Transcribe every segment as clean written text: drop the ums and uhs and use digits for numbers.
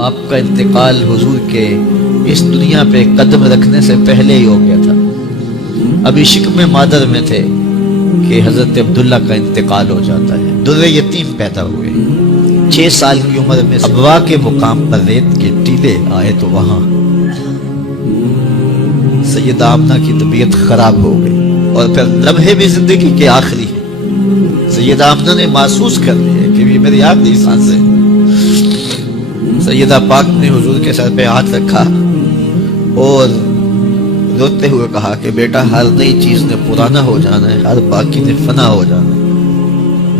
آپ کا انتقال حضور کے اس دنیا پہ قدم رکھنے سے پہلے ہی ہو گیا تھا. ابھی شکم مادر میں تھے کہ حضرت عبداللہ کا انتقال ہو جاتا ہے. در یتیم پیدا ہوئے. 6 سال کی عمر میں ابوا کے مقام پر ریت کے ٹیلے آئے تو وہاں سیدہ آمنہ کی طبیعت خراب ہو گئی اور پھر لمحے بھی زندگی کے آخری ہیں. سیدہ آمنہ نے محسوس کر لیا کہ یہ میری آخری سانس ہے. سیدہ پاک نے حضور کے سر پہ ہاتھ رکھا اور روتے ہوئے کہا کہ بیٹا ہر نئی چیز نے پرانا ہو جانا ہے، ہر باقی نے فنا ہو جانا ہے.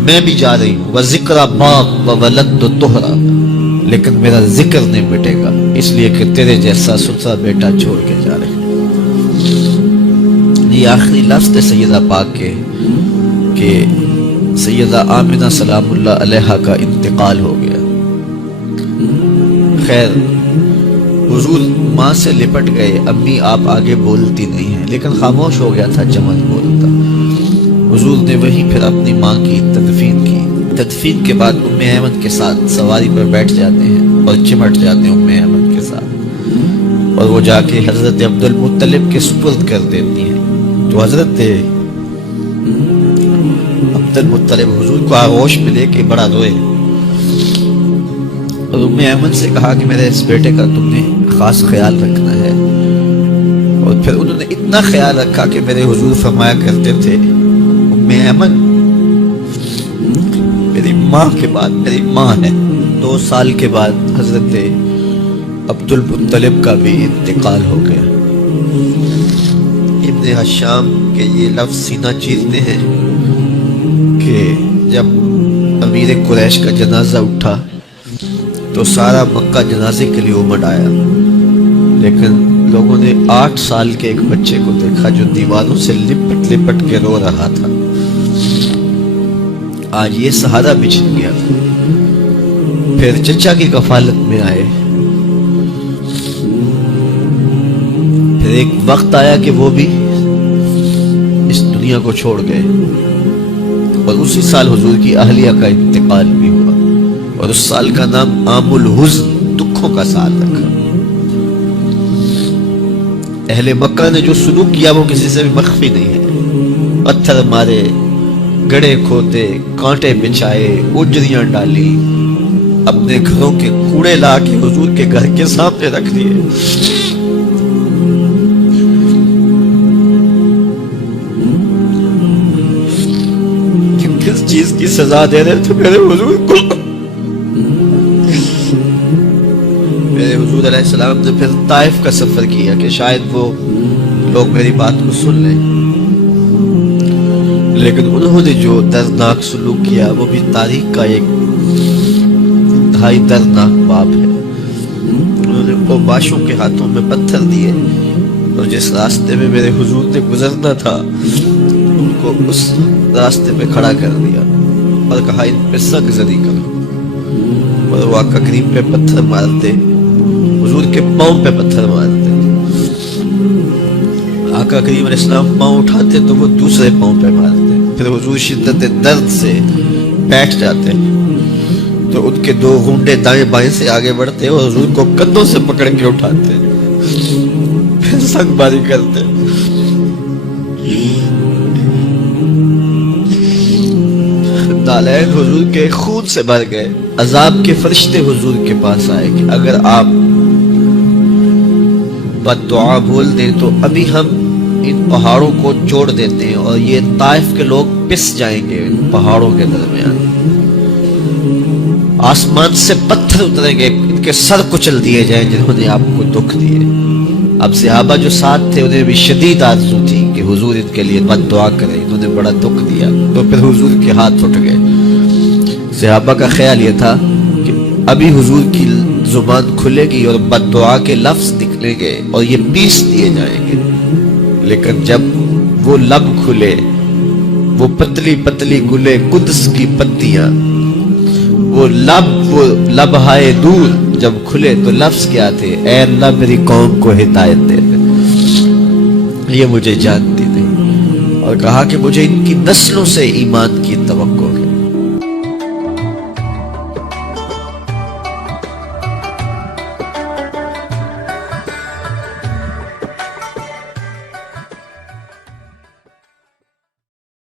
میں بھی جا رہی ہوں وذکر باق وولد طہرا، لیکن میرا ذکر نہیں مٹے گا، اس لیے کہ تیرے جیسا ستھرا بیٹا چھوڑ کے جا رہے ہیں. یہ آخری لفظ تھے سیدہ پاک کے کہ سیدہ آمنہ سلام اللہ علیہا کا انتقال ہو گیا. خیر حضور ماں سے لپٹ گئے. امی آپ آگے بولتی نہیں ہیں، لیکن خاموش ہو گیا تھا چمن بولتا. حضور نے وہیں پھر اپنی ماں کی تدفین کی. تدفین کے بعد ام ایمن کے ساتھ سواری پر بیٹھ جاتے ہیں اور چمٹ جاتے ہیں ام ایمن کے ساتھ، اور وہ جا کے حضرت عبد المطلب کے سپرد کر دیتی ہیں. تو حضرت عبد المطلب حضور کو آغوش میں لے کے بڑا روئے اور ام ایمن سے کہا کہ میرے اس بیٹے کا تم نے خاص خیال رکھنا ہے. اور پھر انہوں نے اتنا خیال رکھا کہ میرے حضور فرمایا کرتے تھے ام ایمن میری ماں کے بعد میری ماں ہے. 2 سال کے بعد حضرت عبد المطلب کا بھی انتقال ہو گیا. ابن حشام کے یہ لفظ سینہ چیرتے ہیں کہ جب امیر قریش کا جنازہ اٹھا تو سارا مکہ جنازے کے لیے امڑ آیا، لیکن لوگوں نے 8 سال کے ایک بچے کو دیکھا جو دیواروں سے لپٹ لپٹ کے رو رہا تھا. آج یہ سہارا بچھ گیا تھا. پھر چچا کی کفالت میں آئے. پھر ایک وقت آیا کہ وہ بھی اس دنیا کو چھوڑ گئے، اور اسی سال حضور کی اہلیہ کا انتقال بھی ہوا، اور اس سال کا نام عام الحزن، دکھوں کا سال رکھا. اہل مکہ نے جو سلوک کیا وہ کسی سے بھی مخفی نہیں ہے. پتھر مارے، گڑھے کھودے، کانٹے بچھائے، اجریاں ڈالی، اپنے گھروں کے کوڑے لا کے حضور کے گھر کے سامنے رکھ دیے. کس چیز کی سزا دے رہے تھے میرے حضور کو؟ میرے حضور علیہ السلام نے پھر طائف کا سفر کیا کہ شاید وہ لوگ میری بات کو سن لیں، لیکن انہوں نے جو دردناک سلوک کیا وہ بھی تاریخ کا ایک انتہائی دردناک باب ہے. انہوں نے اوباشوں کے ہاتھوں میں پتھر دیے اور جس راستے میں میرے حضور نے گزرنا تھا ان کو اس راستے پہ کھڑا کر دیا اور کہا ان پہ سگ زدی کرو، اور وہ آقا کریم پہ پتھر مارتے، حضور کے پاؤں پہ پتھر مارتے. آقا کریم علیہ السلام پاؤں اٹھاتے تو وہ دوسرے پاؤں پہ مارتے. پھر حضور شدت درد سے بیٹھ جاتے تو ان کے 2 گھونڈے دائیں بائیں سے آگے بڑھتے اور حضور کو کندھوں سے پکڑ کے اٹھاتے، پھر سنگ باری کرتے. نالین حضور کے خون سے بھر گئے. عذاب کے فرشتے حضور کے پاس آئے کہ اگر آپ بد دعا بول دیں تو ابھی ہم ان پہاڑوں کو چھوڑ دیتے ہیں اور یہ طائف کے لوگ پس جائیں گے ان پہاڑوں کے درمیان. آسمان سے پتھر اتریں گے، ان کے سر کچل دیے جائیں جنہوں نے آپ کو دکھ دیے. اب صحابہ جو ساتھ تھے انہیں بھی شدید آرزو تھی کہ حضور ان کے لیے بد دعا کرے، انہوں نے بڑا دکھ دیا. تو پھر حضور کے ہاتھ اٹھ گئے. صحابہ کا خیال یہ تھا کہ ابھی حضور کی زبان کھلے گی اور بد دعا کے لفظ نکلیں گے اور یہ پیس دیے جائیں گے، لیکن جب وہ لب کھلے، وہ پتلی پتلی گلے قدس کی پتیاں، وہ لب ہائے دور جب کھلے تو لفظ کیا تھے؟ اے اللہ میری قوم کو ہدایت دے دے. یہ مجھے جانتی نہیں، اور کہا کہ مجھے ان کی نسلوں سے ایمان کی توقع ہے.